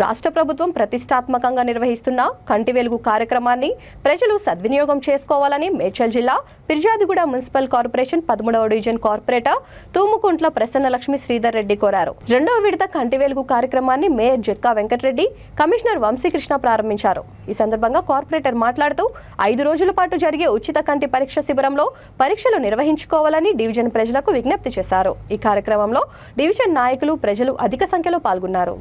రాష్ట్ర ప్రభుత్వం ప్రతిష్టాత్మకంగా నిర్వహిస్తున్న కంటి వెలుగు కార్యక్రమాన్ని ప్రజలు సద్వినియోగం చేసుకోవాలని మేడ్చల్ జిల్లా ఫిర్యాదిగూడ మున్సిపల్ కార్పొరేషన్ 13వ డివిజన్ కార్పొరేటర్ తూముకుంట్ల ప్రసన్నలక్ష్మి శ్రీధర్ రెడ్డి కోరారు. రెండవ విడత కంటి వెలుగు కార్యక్రమాన్ని మేయర్ జక్కా వెంకటరెడ్డి, కమిషనర్ వంశీకృష్ణ ప్రారంభించారు. ఈ సందర్భంగా కార్పొరేటర్ మాట్లాడుతూ 5 రోజుల పాటు జరిగే ఉచిత కంటి పరీక్ష శిబిరంలో పరీక్షలు నిర్వహించుకోవాలని డివిజన్ ప్రజలకు విజ్ఞప్తి చేశారు. ఈ కార్యక్రమంలో డివిజన్ నాయకులు, ప్రజలు అధిక సంఖ్యలో పాల్గొన్నారు.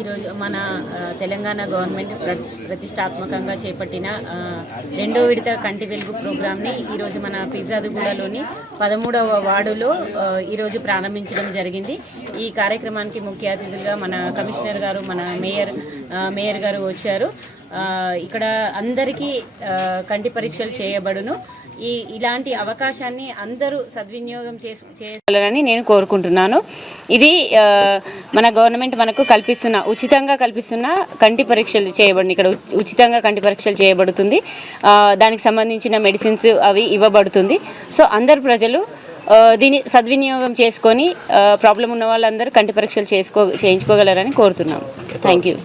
ఈరోజు మన తెలంగాణ గవర్నమెంట్ ప్రతిష్టాత్మకంగా చేపట్టిన రెండో విడత కంటి వెలుగు ప్రోగ్రామ్ని ఈరోజు మన ఫిర్యాదిగూడలోని 13వ వార్డులో ఈరోజు ప్రారంభించడం జరిగింది. ఈ కార్యక్రమానికి ముఖ్య అతిథులుగా మన కమిషనర్ గారు, మన మేయర్ గారు వచ్చారు. ఇక్కడ అందరికీ కంటి పరీక్షలు చేయబడును. ఇలాంటి అవకాశాన్ని అందరూ సద్వినియోగం చేయాలని నేను కోరుకుంటున్నాను. ఇది మన గవర్నమెంట్ మనకు ఉచితంగా కల్పిస్తున్న కంటి పరీక్షలు చేయబడి ఇక్కడ ఉచితంగా కంటి పరీక్షలు చేయబడుతుంది. దానికి సంబంధించిన మెడిసిన్స్ అవి ఇవ్వబడుతుంది. సో అందరు ప్రజలు దీన్ని సద్వినియోగం చేసుకొని ప్రాబ్లం ఉన్న వాళ్ళందరూ కంటి పరీక్షలు చేయించుకోగలరని కోరుతున్నాను. Thank you.